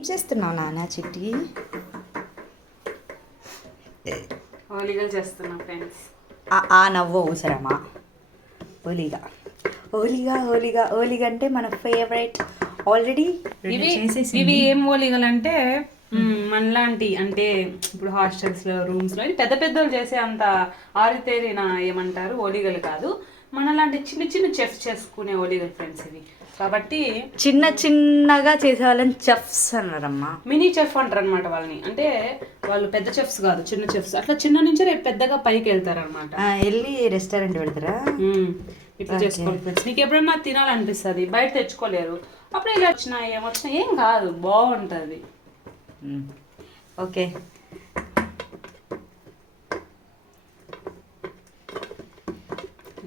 చేస్తున్నావు నాన్న చిట్టి? ఓలిగలు చేస్తున్నా ఫ్రెండ్స్. ఆ- నవ్వు అవసరమా? ఓలిగా ఓలిగా ఓలిగా ఓలిగా అంటే మన ఫేవరెట్ ఆల్రెడీ ఇవి ఇవి ఏం ఓలిగలు అంటే మనలాంటి అంటే ఇప్పుడు హాస్టల్స్లో రూమ్స్లో ఇవి పెద్ద పెద్దలు చేసే అంత ఆరితేరిన ఏమంటారు ఓలిగలు కాదు. మనలాంటి చిన్న చిన్న చెఫ్ చేసుకునే ఓలిగలు ఫ్రెండ్స్ ఇవి. కాబట్టి చిన్న చిన్నగా చేసే వాళ్ళని చెఫ్స్ అన్నారమ్మా. మినీ చెఫ్ అంటారు అనమాట వాళ్ళని. అంటే వాళ్ళు పెద్ద చెఫ్స్ కాదు చిన్న చెఫ్స్ అట్లా చిన్న నుంచి రేపు పెద్దగా పైకి వెళ్తారు అనమాట వెళ్ళి రెస్టారెంట్ పెడతారా? ఇట్లా చేసుకోవాలి ఫ్రెండ్స్ నీకు ఎప్పుడన్నా తినాలనిపిస్తుంది బయట తెచ్చుకోలేరు అప్పుడు ఇలా వచ్చినా ఏమొచ్చినా ఏం కాదు బాగుంటుంది. ఓకే.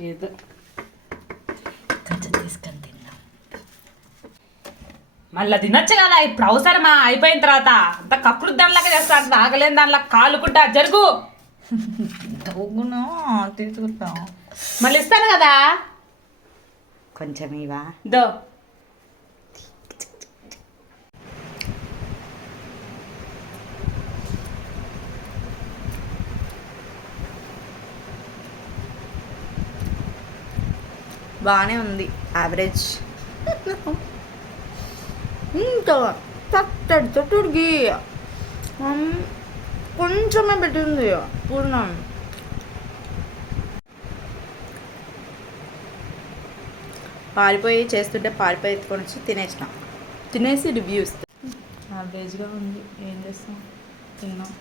ఏదో కొంచెం తీసుకొని తిన్నాం. మళ్ళీ తినొచ్చు కదా ఇప్పుడు అవసరమా? అయిపోయిన తర్వాత అంత కక్కుడు దానిలాగా చేస్తా అంత ఆగలేని దానిలా కాలుకుంటా. జరుగు. తగ్గును తీసుకుంటాం. మళ్ళీ ఇస్తాను కదా. కొంచెం ఇవా దో. బాగానే ఉంది యావరేజ్ ఇంకా తట్టడి తట్టుడికి కొంచెమే పెట్టింది పూర్ణం. పారిపోయి చేస్తుంటే పారిపోయి ఎత్తుకొని వచ్చి తినేసినాం. తినేసి రివ్యూ ఇస్తాం యావరేజ్గా ఉంది. ఏం చేస్తాం? తిన్నాం.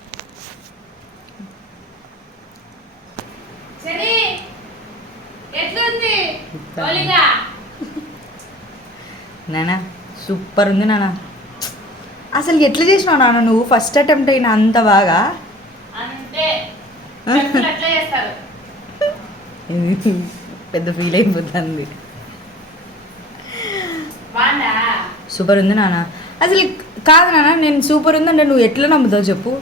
ఎట్లుంది? నానా సూపర్ ఉంది నాన్న అసలు ఎట్లా చేసినావు నాన్న నువ్వు? ఫస్ట్ అటెంప్ట్ అయిన అంత బాగా? చేస్తారు? పెద్ద ఫీల్ అయిపోతుంది. సూపర్ ఉంది నాన్న అసలు కాదు నాన్న నేను సూపర్ ఉందంటే నువ్వు ఎట్లా నమ్ముతావు చెప్పు?